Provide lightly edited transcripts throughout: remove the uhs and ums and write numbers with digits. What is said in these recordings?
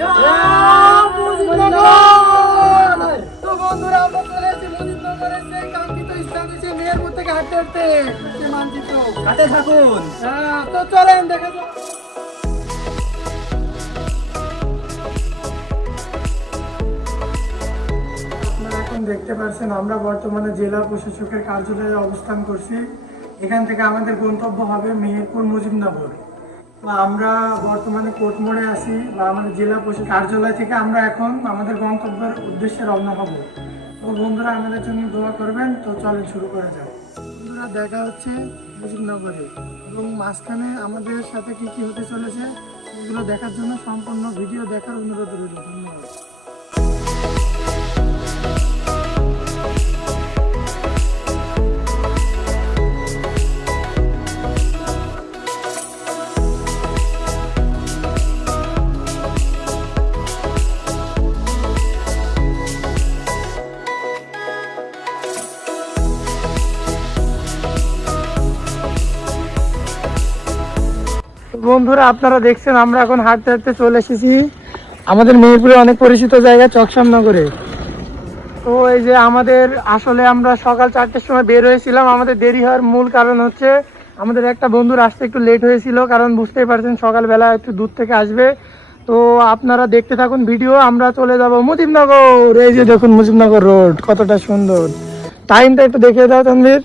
তো বন্ধুরা আমরা চলে এসেছি মুজিবনগরের সেই কাঙ্ক্ষিত স্থানে, সেই মেহেরপুর থেকে হাঁটতে হাঁটতে সেই মানচিত্র। হাতে থাকুন। তো চলেন দেখা যাক। আপনারা এখন দেখতে পাচ্ছেন আমরা বর্তমানে জেলা প্রশাসকের কার্যালয়ে অবস্থান করছি। এখান থেকে আমাদের গন্তব্য হবে মেহেরপুর মুজিবনগর। আমরা বর্তমানে কোর্ট মোড়ে আছি বা আমাদের জেলা প্রশাসক কার্যালয় থেকে আমরা এখন আমাদের গন্তব্যের উদ্দেশ্যে রওনা হব। তো বন্ধুরা আমাদের জন্য দোয়া করবেন। তো চলেন শুরু করা যাক। বন্ধুরা দেখা হচ্ছে মুজিবনগরে এবং মাঝখানে আমাদের সাথে কি কি হতে চলেছে এগুলো দেখার জন্য সম্পূর্ণ ভিডিও দেখার অনুরোধ রইল। ধন্যবাদ। বন্ধুরা আপনারা দেখছেন আমরা এখন হাঁটতে হাঁটতে চলে এসেছি আমাদের মেহেরপুরে অনেক পরিচিত জায়গা চকসামনগরে। তো এই যে আমাদের আসলে আমরা সকাল 4টের সময় বের হয়েছিলাম। আমাদের দেরি হওয়ার মূল কারণ হচ্ছে আমাদের একটা বন্ধুর আসতে একটু লেট হয়েছিল, কারণ বুঝতেই পারছেন সকালবেলা একটু দূর থেকে আসবে। তো আপনারা দেখতে থাকুন ভিডিও। আমরা চলে যাব মুজিবনগর। এই যে দেখুন মুজিবনগর রোড কতটা সুন্দর। টাইমটা একটু দেখিয়ে দাও তানভীর।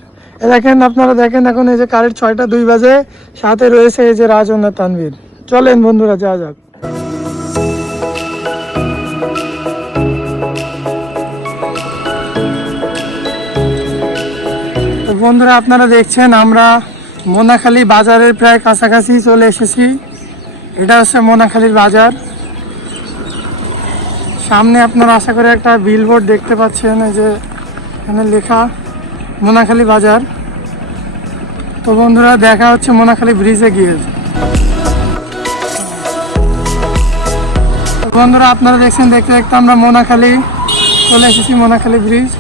দেখেন আপনারা দেখেন এখন এই যে কারেন্ট 6টা 2 বাজে, সাথে রয়েছে এই যে রাজন আর তানভীর। চলেন বন্ধুরা যাওয়া যাক। তো বন্ধুরা আপনারা দেখছেন আমরা মোনাখালী বাজারের প্রায় কাছাকাছি চলে এসেছি। এটা হচ্ছে মোনাখালীর বাজার। সামনে আপনারা আশা করে একটা বিলবোর্ড দেখতে পাচ্ছেন, এই যে এখানে লেখা মোনাখালী বাজার। তো বন্ধুরা দেখা হচ্ছে মোনাখালী ব্রিজে গিয়ে। বন্ধুরা আপনারা দেখছেন দেখতে দেখতে আমরা মোনাখালী চলে এসেছি, মোনাখালী ব্রিজ।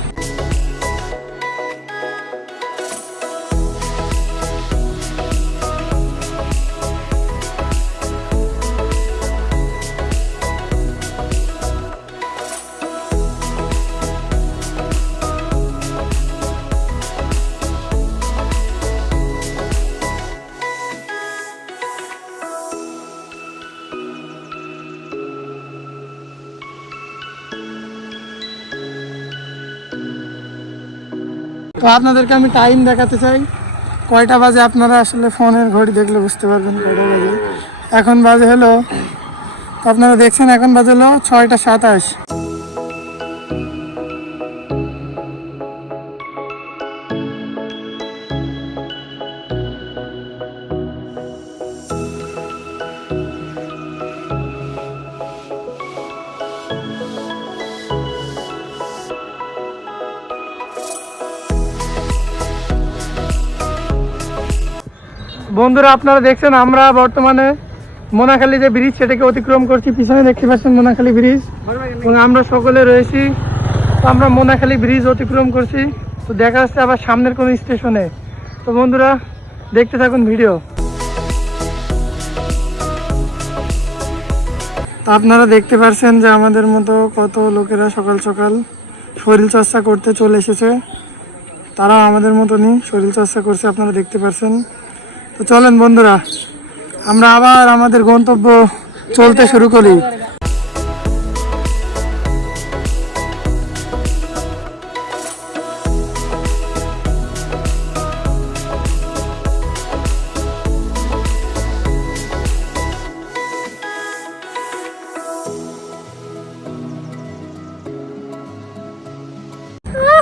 তো আপনাদেরকে আমি টাইম দেখাতে চাই কয়টা বাজে। আপনারা আসলে ফোনের ঘড়ি দেখলে বুঝতে পারবেন কয়টা বাজে। এখন বাজে হলো, তো আপনারা দেখছেন এখন বাজে হলো 6টা 27। বন্ধুরা আপনারা দেখছেন আমরা বর্তমানে মোনাখালী যে ব্রিজ সেটাকে অতিক্রম করছি। পিছনে দেখতে পাচ্ছেন মোনাখালী ব্রিজ এবং আমরা সকলে রয়েছি। তো আমরা মোনাখালী ব্রিজ অতিক্রম করছি। তো দেখা যাচ্ছে আবার সামনের কোনো স্টেশনে। তো বন্ধুরা দেখতে থাকুন ভিডিও। তো আপনারা দেখতে পাচ্ছেন যে আমাদের মতো কত লোকেরা সকাল সকাল শরীর চর্চা করতে চলে এসেছে। তারাও আমাদের মতনই শরীর চর্চা করছে, আপনারা দেখতে পাচ্ছেন। তো চলেন বন্ধুরা আমরা আবার আমাদের গন্তব্য চলতে শুরু করি।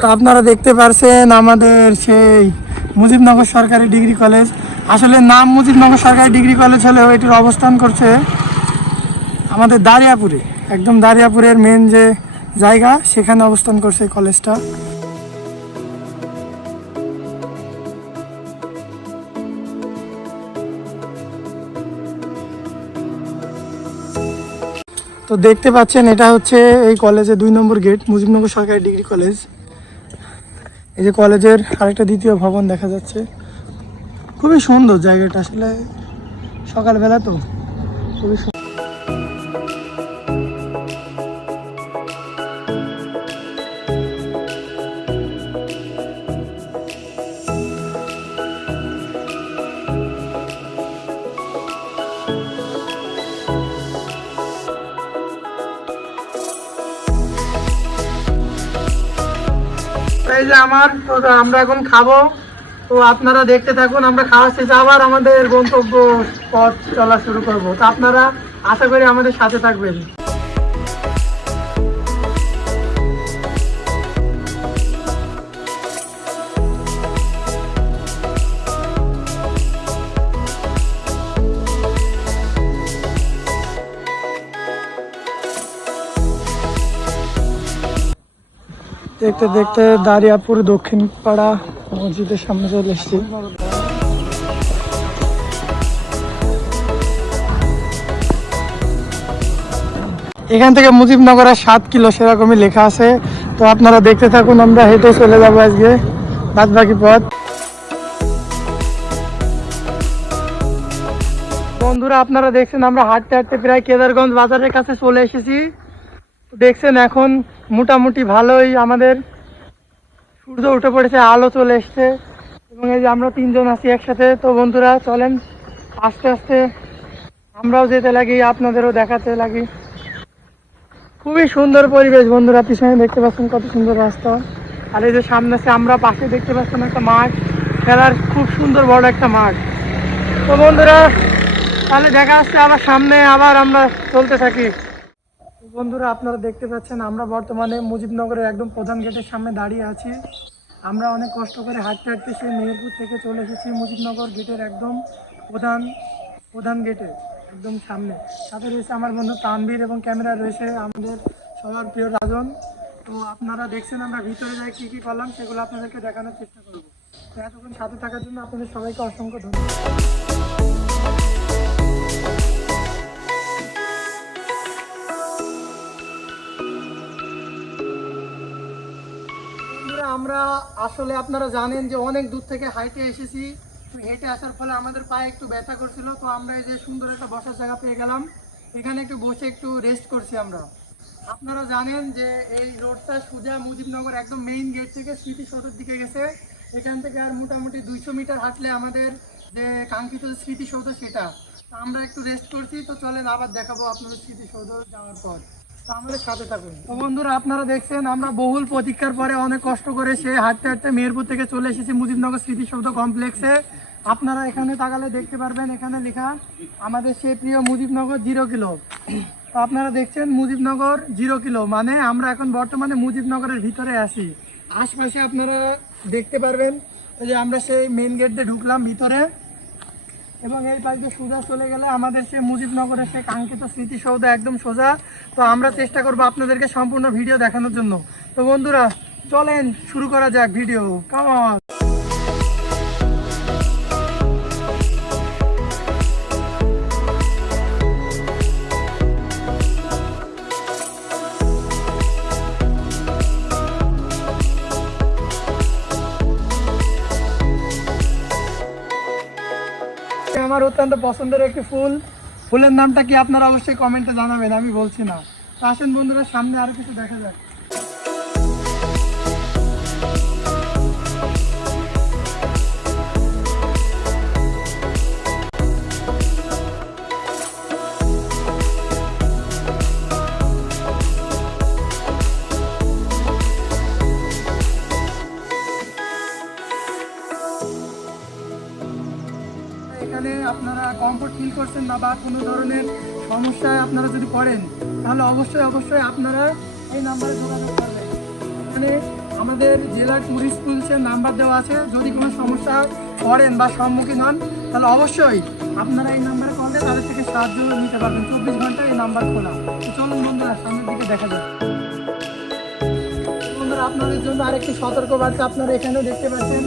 তো আপনারা দেখতে পারছেন আমাদের সেই মুজিবনগর সরকারি ডিগ্রি কলেজ। আসলে নাম মুজিবনগর সরকারি ডিগ্রি কলেজ হলেও এটির অবস্থান করছে আমাদের দারিয়াপুরে, একদম দারিয়াপুরের মেন যে জায়গা সেখানে অবস্থান করছে এই কলেজটা। তো দেখতে পাচ্ছেন এটা হচ্ছে এই কলেজের 2 নম্বর গেট, মুজিবনগর সরকারি ডিগ্রি কলেজ। এই যে কলেজের আরেকটা দ্বিতীয় ভবন দেখা যাচ্ছে। খুবই সুন্দর জায়গাটা, আসলে সকালবেলা তো খুবই সুন্দর। এই যে আমার তো আমরা এখন খাবো, তো আপনারা দেখতে থাকুন। আমরা খাওয়া শেষে আবার আমাদের গন্তব্য পথ চলা শুরু করব, তো আপনারা আশা করি আমাদের সাথে থাকবেন। দেখতে দেখতে দারিয়াপুর দক্ষিণ পাড়া মসজিদের সামনে চলে এসেছি। এখান থেকে মুজিবনগর 7 কিলো সেরকমই লেখা আছে, তো আপনারা দেখতে থাকুন। আমরা হেঁটে চলে যাবো আজকে বাদ বাকি পথ। বন্ধুরা আপনারা দেখছেন আমরা হাঁটতে হাঁটতে প্রায় কেদারগঞ্জ বাজারের কাছে চলে এসেছি। দেখছেন এখন মোটামুটি ভালোই আমাদের সূর্য উঠে পড়েছে, আলো চলে এসছে, এবং এই যে আমরা 3 জন আছি একসাথে। তো বন্ধুরা চলেন আস্তে আস্তে আমরাও যেতে লাগি, আপনাদেরও দেখাতে লাগি। খুবই সুন্দর পরিবেশ বন্ধুরা, পিছনে দেখতে পাচ্ছেন কত সুন্দর রাস্তা। আর এই যে সামনে আছে, আমরা পাশে দেখতে পাচ্ছেন একটা মাঠ, খেলার খুব সুন্দর বড় একটা মাঠ। তো বন্ধুরা তাহলে দেখা আসছে আবার সামনে, আবার আমরা চলতে থাকি। বন্ধুরা আপনারা দেখতে পাচ্ছেন আমরা বর্তমানে মুজিবনগরের একদম প্রধান গেটের সামনে দাঁড়িয়ে আছি। আমরা অনেক কষ্ট করে হাঁটতে হাঁটতে সেই মেহেরপুর থেকে চলে এসেছি মুজিবনগর গেটের একদম প্রধান গেটে একদম সামনে। সাথে রয়েছে আমার বন্ধু তানভীর এবং ক্যামেরা রয়েছে আমাদের সবার প্রিয় রাজন। তো আপনারা দেখছেন আমরা ভিতরে যাই কী কী করলাম সেগুলো আপনাদেরকে দেখানোর চেষ্টা করব। তো এতক্ষণ সাথে থাকার জন্য আপনাদের সবাইকে অসংখ্য ধন্যবাদ। আমরা আসলে আপনারা জানেন যে অনেক দূর থেকে হাইটে এসেছি, তো হেঁটে আসার ফলে আমাদের পায়ে একটু ব্যথা করছিল। তো আমরা এই যে সুন্দর একটা বসার জায়গা পেয়ে গেলাম, এখানে একটু বসে একটু রেস্ট করছি আমরা। আপনারা জানেন যে এই রোডটা সোজা মুজিবনগর একদম মেইন গেট থেকে স্মৃতিসৌধের দিকে গেছে। এখান থেকে আর মোটামুটি 200 মিটার হাঁটলে আমাদের যে কাঙ্ক্ষিত স্মৃতিসৌধ সেটা। তো আমরা একটু রেস্ট করছি, তো চলেন আবার দেখাবো আপনাদের স্মৃতিসৌধ যাওয়ার পর। তো আমাদের সাথে থাকুন। তো বন্ধুরা আপনারা দেখছেন আমরা বহুল প্রতীক্ষার পরে অনেক কষ্ট করে সে হাঁটতে হাঁটতে মেহেরপুর থেকে চলে এসেছি মুজিবনগর স্মৃতিসৌধ কমপ্লেক্সে। আপনারা এখানে তাকালে দেখতে পারবেন, এখানে লেখা আমাদের সে প্রিয় মুজিবনগর 0 কিলো। তো আপনারা দেখছেন মুজিবনগর 0 কিলো, মানে আমরা এখন বর্তমানে মুজিবনগরের ভিতরে আছি। আশপাশে আপনারা দেখতে পারবেন যে আমরা সেই মেন গেট দিয়ে ঢুকলাম ভিতরে, এবং এই পাশ দিয়ে সোজা চলে গেলে আমাদের সে মুজিবনগরের সে কাঙ্ক্ষিত স্মৃতিসৌধ একদম সোজা। তো আমরা চেষ্টা করবো আপনাদেরকে সম্পূর্ণ ভিডিও দেখানোর জন্য। তো বন্ধুরা চলেন শুরু করা যাক ভিডিও, কাম অন। আমার অত্যন্ত পছন্দের একটি ফুলের নামটা কি আপনারা অবশ্যই কমেন্টে জানাবেন, আমি বলছি না। তো আসেন বন্ধুরা সামনে আরো কিছু দেখা যাক। এখানে আপনারা কমফোর্ট ফিল করছেন না বা কোনো ধরনের সমস্যায় আপনারা যদি পড়েন, তাহলে অবশ্যই আপনারা এই নাম্বারে যোগাযোগ করবেন। এখানে আমাদের জেলার ট্যুরিস্ট পুলিশের নাম্বার দেওয়া আছে। যদি কোনো সমস্যা পড়েন বা সম্মুখীন হন, তাহলে অবশ্যই আপনারা এই নাম্বারে কলে তাদের থেকে সাহায্য নিতে পারবেন। 24 ঘন্টা এই নাম্বার খোলা। তো চলুন বন্ধুরা সামনের দিকে দেখা যায়। বন্ধুরা আপনাদের জন্য আরেকটি সতর্কবার্তা, আপনারা এখানেও দেখতে পাচ্ছেন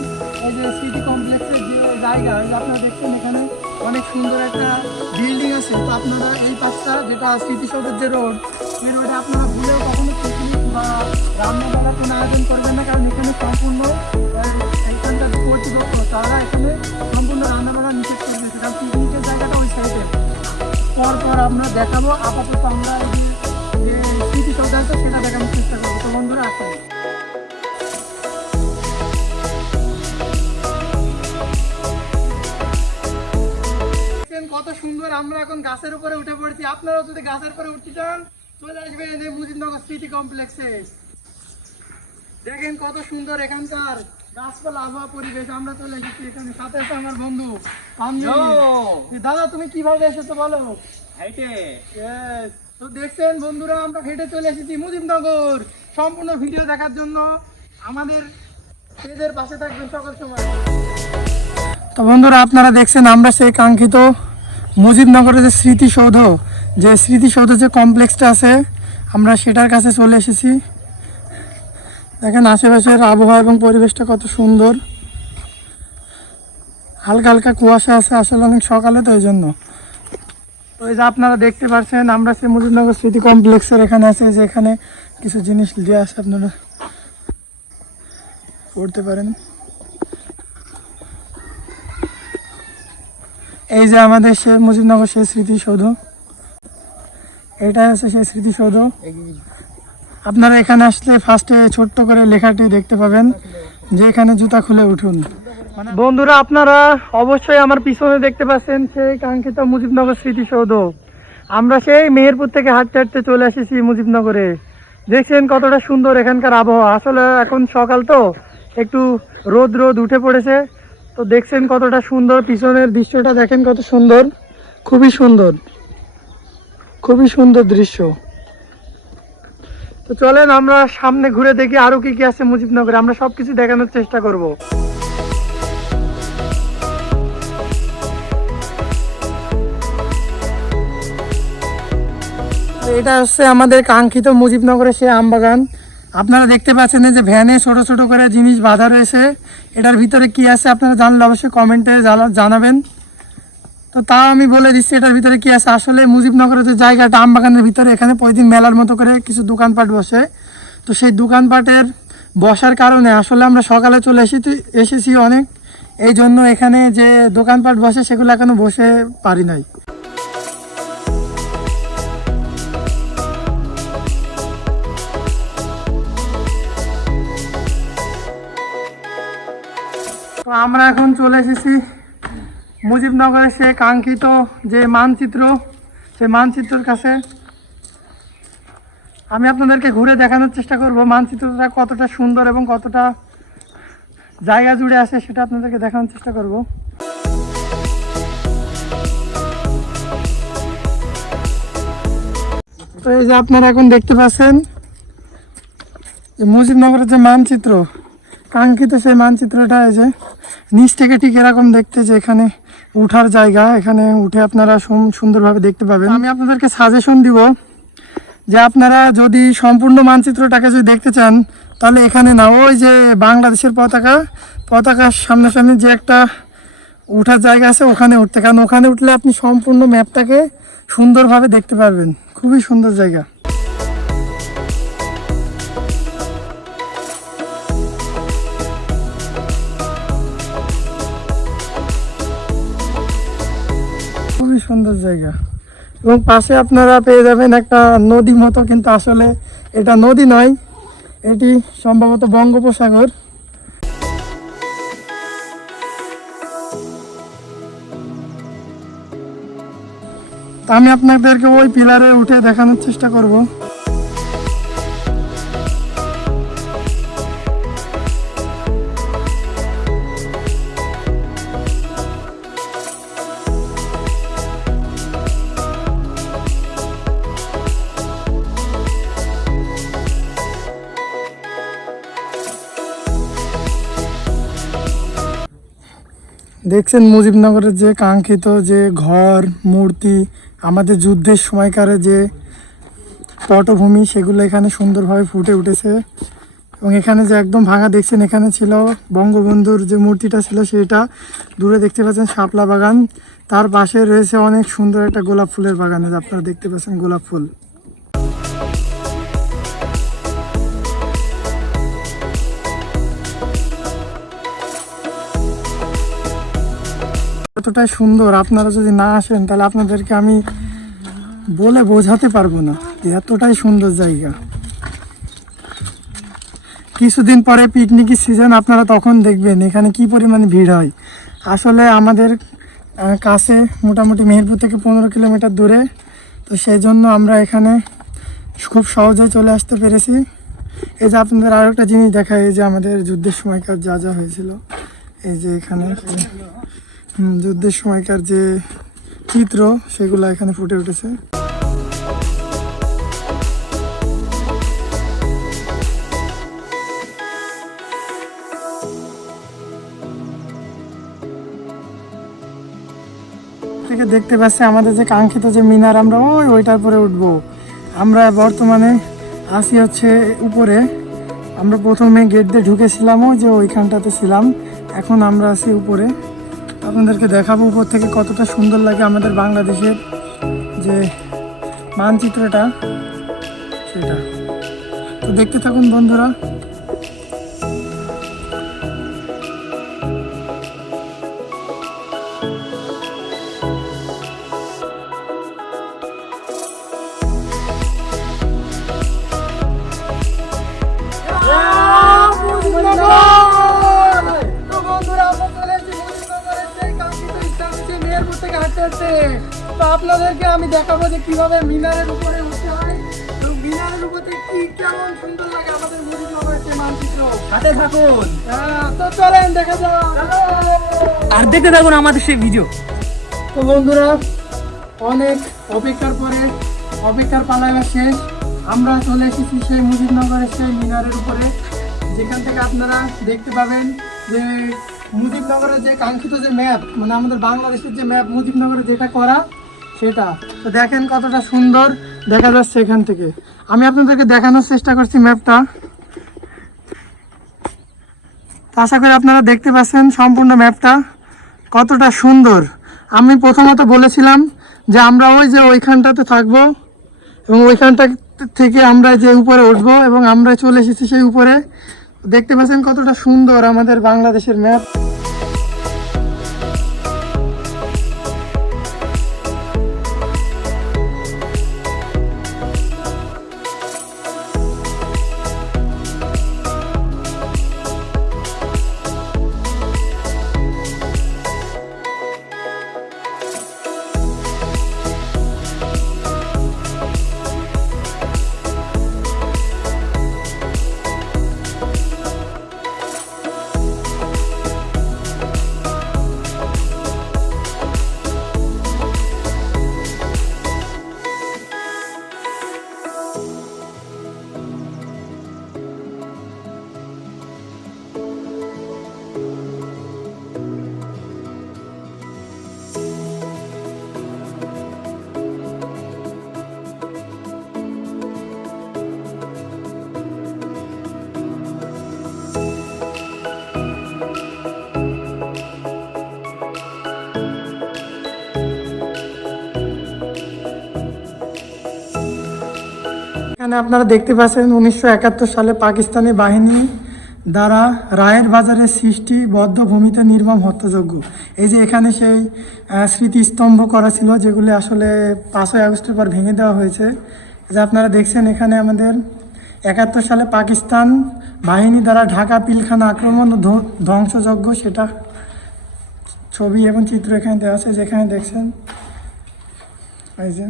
এই যে সিটি কমপ্লেক্সের যে জায়গা, আপনারা দেখছেন এখানে অনেক সুন্দর একটা বিল্ডিং আছে। তো আপনারা এই পাশটা যেটা স্মৃতিসৌধের যে রোড, এই রোডে আপনারা ভুলেও কখনো পিকনিক বা রান্না বান্নার কোনো আয়োজন করবেন না, কারণ এখানে সম্পূর্ণ এইখানকার যে কর্তৃপক্ষ তারা এখানে সম্পূর্ণ রান্না বান্না নিষেধ করে দিয়েছে, কারণ পিকনিকের জায়গাটা ওই সাইডে। পর আমরা দেখাবো, আপাতত আমরা যে স্মৃতিসৌধ আছে সেটা দেখানোর চেষ্টা করবো। তো বন্ধুরা আসেন। কত সুন্দর, আমরা এখন গাছের উপরে উঠে পড়েছি। আপনারাও যদি গাছের উপরে উঠতে চান চলে আসবেন এই মুজিবনগর স্মৃতি কমপ্লেক্সে। দেখেন কত সুন্দর এখানকার গাছপালা, আবহাওয়া, পরিবেশ। আমরা চলে এসেছি এখানে, সাথে আছে আমার বন্ধু দাদা। তুমি কিভাবে এসেছো বলো? হাইটে। Yes, তো দেখছেন বন্ধুরা, আমরা হেঁটে চলে এসেছি মুজিবনগর। সম্পূর্ণ ভিডিও দেখার জন্য আমাদের পেজের পাশে থাকবেন সকল সময়। তো বন্ধুরা, আপনারা দেখছেন আমরা সেই কাঙ্ক্ষিত মুজিবনগরের যে স্মৃতিসৌধ, যে কমপ্লেক্সটা আছে, আমরা সেটার কাছে চলে এসেছি। দেখেন আশেপাশের আবহাওয়া এবং পরিবেশটা কত সুন্দর। হালকা হালকা কুয়াশা আছে, আসলে অনেক সকালে, তো এই জন্য। তো এই যে আপনারা দেখতে পাচ্ছেন, আমরা সেই মুজিবনগর স্মৃতি কমপ্লেক্সের এখানে আছে, যে এখানে কিছু জিনিস দেওয়া আছে, আপনারা পড়তে পারেন। এই যে আমাদের সে মুজিবনগর সেই স্মৃতিসৌধ, এটাই আছে সেই স্মৃতিসৌধ। আপনারা এখানে আসলে ফার্স্টে ছোট্ট করে লেখাটি দেখতে পাবেন, যে এখানে জুতা খুলে উঠুন। বন্ধুরা, আপনারা অবশ্যই আমার পিছনে দেখতে পাচ্ছেন সেই কাঙ্ক্ষিত মুজিবনগর স্মৃতিসৌধ। আমরা সেই মেহেরপুর থেকে হাঁটতে হাঁটতে চলে এসেছি মুজিবনগরে। দেখছেন কতটা সুন্দর এখানকার আবহাওয়া। আসলে এখন সকাল, তো একটু রোদ উঠে পড়েছে। তো দেখছেন কতটা সুন্দর, পিছনের দৃশ্যটা দেখেন কত সুন্দর, খুবই সুন্দর দৃশ্য। তো চলেন আমরা সামনে ঘুরে দেখি আরো কি কি আছে মুজিবনগরে। আমরা সবকিছু দেখানোর চেষ্টা করব। এটা হচ্ছে আমাদের কাঙ্ক্ষিত মুজিবনগরের সেই আমবাগান। আপনারা দেখতে পাচ্ছেন যে ভ্যানে ছোট ছোট করে জিনিস বাঁধা রয়েছে। এটার ভিতরে কি আছে আপনারা জানলে অবশ্যই কমেন্টে জানাবেন। তো তাও আমি বলে দিচ্ছি এটার ভিতরে কি আছে। আসলে মুজিবনগরের যে জায়গাটা, আমবাগানের ভিতরে, এখানে প্রতিদিন মেলার মতো করে কিছু দোকানপাট বসে। তো সেই দোকানপাটের বসার কারণে আসলে আমরা সকালে চলে এসেছি অনেক, এই জন্য এখানে যে দোকানপাট বসে সেগুলো এখনো বসে পারি নাই। তো আমরা এখন চলে এসেছি মুজিবনগরের সে কাঙ্ক্ষিত যে মানচিত্র, সেই মানচিত্রের কাছে। আমি আপনাদেরকে ঘুরে দেখানোর চেষ্টা করব মানচিত্রটা কতটা সুন্দর এবং কতটা জায়গা জুড়ে আছে, সেটা আপনাদেরকে দেখানোর চেষ্টা করব। তো এই যে আপনারা এখন দেখতে পাচ্ছেন যে মুজিবনগরের যে মানচিত্র, কাঙ্ক্ষিত সেই মানচিত্রটা, এই যে নিচ থেকে ঠিক এরকম দেখতে, যে এখানে উঠার জায়গা, এখানে উঠে আপনারা সুন্দরভাবে দেখতে পাবেন। আমি আপনাদেরকে সাজেশন দিব যে আপনারা যদি সম্পূর্ণ মানচিত্রটাকে যদি দেখতে চান, তাহলে এখানে না, ওই যে বাংলাদেশের পতাকার সামনাসামনি যে একটা উঠার জায়গা আছে, ওখানে উঠতে। কারণ ওখানে উঠলে আপনি সম্পূর্ণ ম্যাপটাকে সুন্দরভাবে দেখতে পারবেন। খুবই সুন্দর জায়গা। খুবই সুন্দর জায়গা। এবং পাশে আপনারা পেয়ে যাবেন একটা নদী মতো, কিন্তু আসলে এটা নদী নয়, এটি সম্ভবত বঙ্গোপসাগর। তা আমি আপনাদেরকে ওই পিলারে উঠে দেখানোর চেষ্টা করব। দেখছেন মুজিবনগরের যে কাঙ্ক্ষিত যে ঘর, মূর্তি, আমাদের যুদ্ধের সময়কার যে পটভূমি, সেগুলো এখানে সুন্দরভাবে ফুটে উঠেছে। এবং এখানে যে একদম ভাঙা দেখছেন, এখানে ছিল বঙ্গবন্ধুর যে মূর্তিটা ছিল, সেটা। দূরে দেখতে পাচ্ছেন শাপলা বাগান, তার পাশে রয়েছে অনেক সুন্দর একটা গোলাপ ফুলের বাগান। আপনারা দেখতে পাচ্ছেন গোলাপ ফুল। এতটাই সুন্দর, আপনারা যদি না আসেন তাহলে আপনাদেরকে আমি বলে বোঝাতে পারবো না, এতটাই সুন্দর জায়গা। কিছুদিন পরে পিকনিকের সিজন, আপনারা তখন দেখবেন এখানে কি পরিমাণে ভিড় হয়। আসলে আমাদের কাছে মোটামুটি মেহেরপুর থেকে 15 কিলোমিটার দূরে, তো সেই জন্য আমরা এখানে খুব সহজেই চলে আসতে পেরেছি। এই যে আপনাদের আরো একটা জিনিস দেখায়, এই যে আমাদের যুদ্ধের সময়কার যা যা হয়েছিল, এই যে এখানে যুদ্ধের সময়কার যে চিত্র সেগুলো এখানে ফুটে উঠেছে। থেকে দেখতে পাচ্ছি আমাদের যে কাঙ্ক্ষিত যে মিনার, আমরা ওইটার পরে উঠবো। আমরা বর্তমানে আসি হচ্ছে উপরে। আমরা প্রথমে গেট দিয়ে ঢুকেছিলাম, যে ওইখানটাতে ছিলাম, এখন আমরা আছি উপরে। আপনাদেরকে দেখাবো উপর থেকে কতটা সুন্দর লাগে আমাদের বাংলাদেশের যে মানচিত্রটা, সেটা তো দেখতে থাকুন বন্ধুরা। তো আপনাদেরকে আমি দেখাবো যে কিভাবে মিনারের উপরে উঠতে হয় এবং মিনারের উপরে কি কেমন সুন্দর লাগে আমাদের মুজিবনগরের যে মানচিত্র। সাথে থাকুন, তো চলেন দেখা যাক আর দেখতে থাকুন আমাদের সেই ভিডিও। তো বন্ধুরা, অনেক অপেক্ষার পরে অপেক্ষার পালা শেষ। আমরা চলে এসেছি সেই মুজিবনগরের সেই মিনারের উপরে, যেখান থেকে আপনারা দেখতে পাবেন যে মুজিবনগরের যে কাঙ্ক্ষিত যে ম্যাপ, মানে আমাদের বাংলাদেশের যে ম্যাপ মুজিবনগরে যেটা করা সেটা। তো দেখেন কতটা সুন্দর দেখা যাচ্ছে এখান থেকে। আমি আপনাদেরকে দেখানোর চেষ্টা করছি ম্যাপটা। আশা করি আপনারা দেখতে পাচ্ছেন সম্পূর্ণ ম্যাপটা কতটা সুন্দর। আমি প্রথমত বলেছিলাম যে আমরা ওই যে ওইখানটাতে থাকবো এবং ওইখানটা থেকে আমরা যে উপরে উঠবো এবং আমরা চলে এসেছি সেই উপরে। দেখতে পাচ্ছেন কতটা সুন্দর আমাদের বাংলাদেশের ম্যাপ। এখানে আপনারা দেখতে পাচ্ছেন 1971 সালে পাকিস্তানি বাহিনী দ্বারা রায়ের বাজারে সৃষ্টি বদ্ধভূমিতে নির্মম হত্যাযজ্ঞ। এই যে এখানে সেই স্মৃতিস্তম্ভ করা ছিল, যেগুলি আসলে 5ই আগস্টের পর ভেঙে দেওয়া হয়েছে। যে আপনারা দেখছেন এখানে আমাদের 71 সালে পাকিস্তান বাহিনী দ্বারা ঢাকা পিলখানা আক্রমণ ও ধ্বংসযজ্ঞ, সেটা ছবি এবং চিত্র এখানে দেওয়া আছে। যেখানে দেখছেন এই যে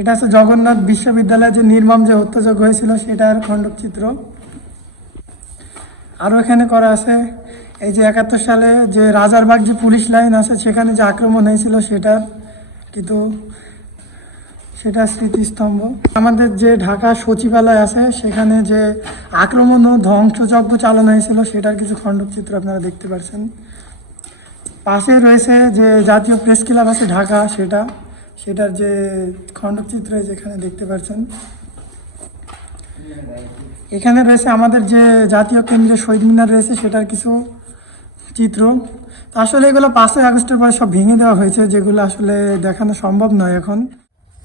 এটা হচ্ছে জগন্নাথ বিশ্ববিদ্যালয়ে যে নির্মম যে হত্যাযজ্ঞ হয়েছিল সেটার খণ্ডচিত্র। আরও এখানে করা আছে এই যে 71 সালে যে রাজারবাগ যে পুলিশ লাইন আছে সেখানে যে আক্রমণ হয়েছিল সেটার কিন্তু সেটা স্মৃতিস্তম্ভ। আমাদের যে ঢাকা সচিবালয় আছে সেখানে যে আক্রমণ ও ধ্বংসযজ্ঞ চালানো হয়েছিল সেটার কিছু খণ্ডচিত্র আপনারা দেখতে পাচ্ছেন। পাশে রয়েছে যে জাতীয় প্রেস ক্লাব আছে ঢাকা, সেটার যে খণ্ডচিত্র যেখানে দেখতে পাচ্ছেন। এখানে রয়েছে আমাদের যে জাতীয় কেন্দ্রে শহীদ মিনার রয়েছে সেটার কিছু চিত্র। আসলে এগুলো 5ই আগস্টের পরে সব ভেঙে দেওয়া হয়েছে, যেগুলো আসলে দেখানো সম্ভব নয় এখন।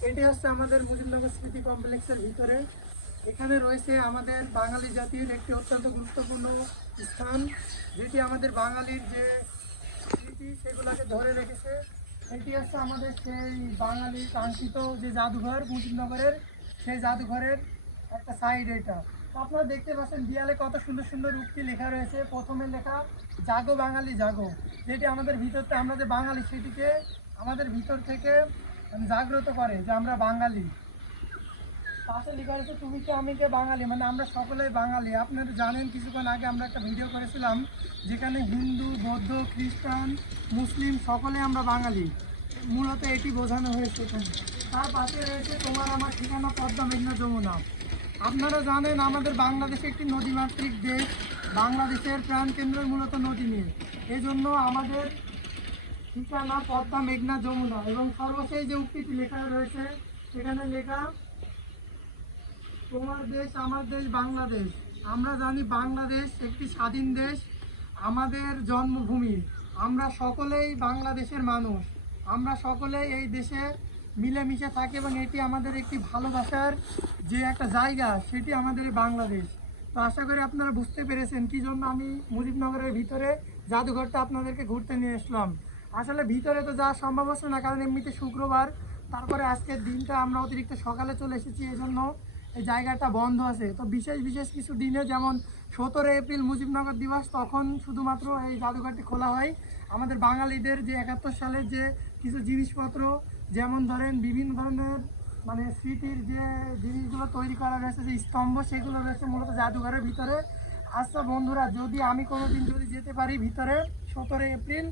এটি হচ্ছে আমাদের মুজিবনগর স্মৃতি কমপ্লেক্সের ভিতরে। এখানে রয়েছে আমাদের বাঙালি জাতির একটি অত্যন্ত গুরুত্বপূর্ণ স্থান, যেটি আমাদের বাঙালির যে স্মৃতি সেগুলোকে ধরে রেখেছে। এটি হচ্ছে আমাদের সেই বাঙালির কাঙ্ক্ষিত যে জাদুঘর মুজিবনগরের, সেই জাদুঘরের একটা সাইড এটা। আপনারা দেখতে পাচ্ছেন দেয়ালে কত সুন্দর সুন্দর উক্তি লেখা রয়েছে। প্রথমে লেখা জাগো বাঙালি জাগো, যেটি আমাদের ভিতরতে আমরা যে বাঙালি সেটিকে আমাদের ভিতর থেকে জাগ্রত করে যে আমরা বাঙালি। পাশে লেখা রয়েছে তুমি কি আমি কে বাঙালি, মানে আমরা সকলেই বাঙালি। আপনারা জানেন কিছুক্ষণ আগে আমরা একটা ভিডিও করেছিলাম যেখানে হিন্দু, বৌদ্ধ, খ্রিস্টান, মুসলিম সকলে আমরা বাঙালি, মূলত এটি বোঝানো হয়েছে এখানে। তার পাশে রয়েছে তোমার আমার ঠিকানা পদ্মা মেঘনা যমুনা। আপনারা জানেন আমাদের বাংলাদেশ একটি নদীমাতৃক দেশ, বাংলাদেশের প্রাণকেন্দ্র মূলত নদী নিয়ে, এই জন্য আমাদের ঠিকানা পদ্মা মেঘনা যমুনা। এবং সর্বশেষ যে উক্তিটি লেখা রয়েছে সেখানে লেখা তোমার দেশ আমার দেশ বাংলাদেশ। আমরা জানি বাংলাদেশ একটি স্বাধীন দেশ, আমাদের জন্মভূমি। আমরা সকলেই বাংলাদেশের মানুষ, আমরা সকলেই এই দেশে মিলেমিশে থাকি এবং এটি আমাদের একটি ভালোবাসার যে একটা জায়গা, সেটি আমাদের এই বাংলাদেশ। তো আশা করি আপনারা বুঝতে পেরেছেন কী জন্য আমি মুজিবনগরের ভিতরে জাদুঘরটা আপনাদেরকে ঘুরতে নিয়ে আসলাম। আসলে ভিতরে তো যাওয়া সম্ভব হচ্ছে না, কারণ এমনিতে শুক্রবার, তারপরে আজকের দিনটা আমরা অতিরিক্ত সকালে চলে এসেছি, এই জন্য এই জায়গাটা বন্ধ আছে। তো বিশেষ বিশেষ কিছু দিনে, যেমন 17 এপ্রিল মুজিবনগর দিবস, তখন শুধুমাত্র এই জাদুঘরটি খোলা হয়। আমাদের বাঙালিদের যে 71 সালের যে কিছু জিনিসপত্র, যেমন ধরেন বিভিন্ন ধরনের মানে স্মৃতির যে জিনিসগুলো তৈরি করা রয়েছে, যে স্তম্ভ, সেগুলো রয়েছে মূলত জাদুঘরের ভিতরে। আচ্ছা বন্ধুরা, যদি আমি কোনো দিন যদি যেতে পারি ভিতরে 17 এপ্রিল,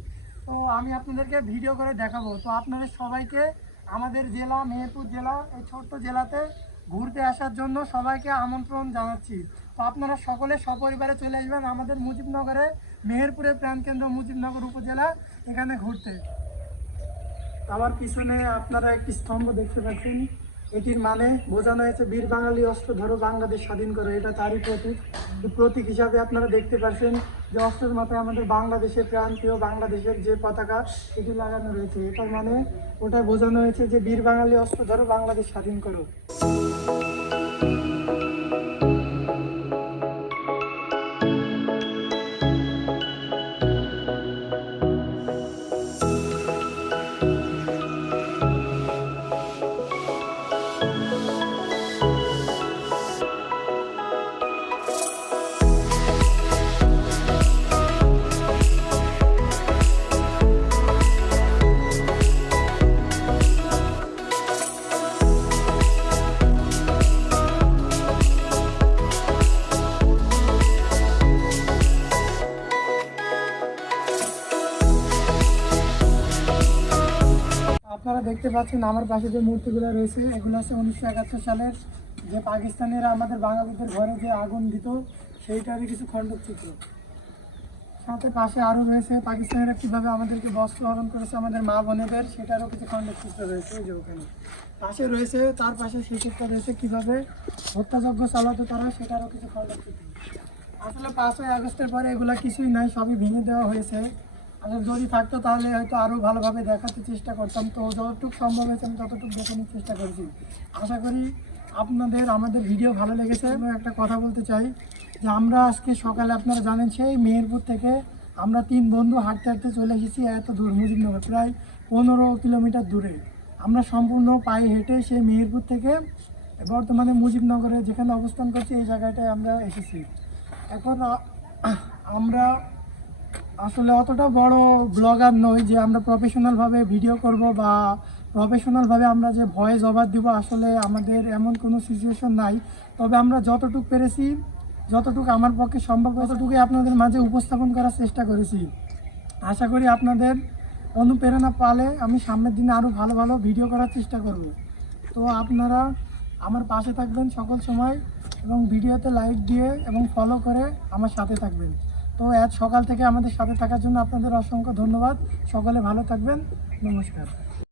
তো আমি আপনাদেরকে ভিডিও করে দেখাবো। তো আপনাদের সবাইকে আমাদের জেলা মেহেরপুর জেলা, এই ছোট্ট জেলাতে ঘুরতে আসার জন্য সবাইকে আমন্ত্রণ জানাচ্ছি। তো আপনারা সকলে সপরিবারে চলে আসবেন আমাদের মুজিবনগরে, মেহেরপুরের প্রাণকেন্দ্র মুজিবনগর উপজেলা, এখানে ঘুরতে। আমার পিছনে আপনারা একটি স্তম্ভ দেখতে পাচ্ছেন, এটির মানে বোঝানো হয়েছে বীর বাঙালি অস্ত্র ধরো বাংলাদেশ স্বাধীন করো, এটা তারই প্রতীক। প্রতীক হিসাবে আপনারা দেখতে পাচ্ছেন যে অস্ত্রের মাথায় আমাদের বাংলাদেশের প্রান্তীয় বাংলাদেশের যে পতাকা এটি লাগানো রয়েছে, এটার মানে ওটা বোঝানো হয়েছে যে বীর বাঙালি অস্ত্র ধরো বাংলাদেশ স্বাধীন করো। আপনারা দেখতে পাচ্ছেন আমার পাশে যে মূর্তিগুলো রয়েছে, এগুলো হচ্ছে 1971 সালের যে পাকিস্তানিরা আমাদের বাঙালিদের ঘরে যে আগুন দিত, সেইটারই কিছু খণ্ডচিত্র। সাথে পাশে আরও রয়েছে পাকিস্তানিরা কীভাবে আমাদেরকে বস্ত্র হরণ করেছে আমাদের মা বোনেদের, সেটারও কিছু খণ্ডচিত্র রয়েছে ওই যে ওখানে পাশে রয়েছে। তার পাশে শিশুটা রয়েছে কীভাবে হত্যাযজ্ঞ চালাতো তারা, সেটারও কিছু খণ্ডচিত্র। আসলে 5ই আগস্টের পরে এগুলো কিছুই নাই, সবই ভেঙে দেওয়া হয়েছে। আসলে যদি থাকতো তাহলে হয়তো আরও ভালোভাবে দেখাতে চেষ্টা করতাম। তো যতটুকু সম্ভব হয়েছে আমি ততটুকু দেখানোর চেষ্টা করেছি। আশা করি আপনাদের আমাদের ভিডিও ভালো লেগেছে। আমি একটা কথা বলতে চাই যে আমরা আজকে সকালে, আপনারা জানেন, সেই মেহেরপুর থেকে আমরা 3 বন্ধু হাঁটতে হাঁটতে চলে এসেছি এত দূর মুজিবনগর, প্রায় 15 কিলোমিটার দূরে। আমরা সম্পূর্ণ পায়ে হেঁটে সেই মেহেরপুর থেকে বর্তমানে মুজিবনগরে যেখানে অবস্থান করছি এই জায়গাটায় আমরা এসেছি। এখন আমরা আসলে অতটা বড় ব্লগার নই যে আমরা প্রফেশনালভাবে ভিডিও করব বা প্রফেশনালভাবে আমরা যে ভয়েস ওভার দিব, আসলে আমাদের এমন কোনো সিচুয়েশন নাই। তবে আমরা যতটুকু পেরেছি, যতটুকু আমার পক্ষে সম্ভব, ততটুকুই আপনাদের মাঝে উপস্থাপন করার চেষ্টা করেছি। আশা করি আপনাদের অনুপ্রেরণা পালে আমি সামনের দিনে আরও ভালো ভালো ভিডিও করার চেষ্টা করব। তো আপনারা আমার পাশে থাকবেন সকল সময় এবং ভিডিওতে লাইক দিয়ে এবং ফলো করে আমার সাথে থাকবেন। তো আজ সকাল থেকে আমাদের সাথে থাকার জন্য আপনাদের অসংখ্য ধন্যবাদ। সকলে ভালো থাকবেন, নমস্কার।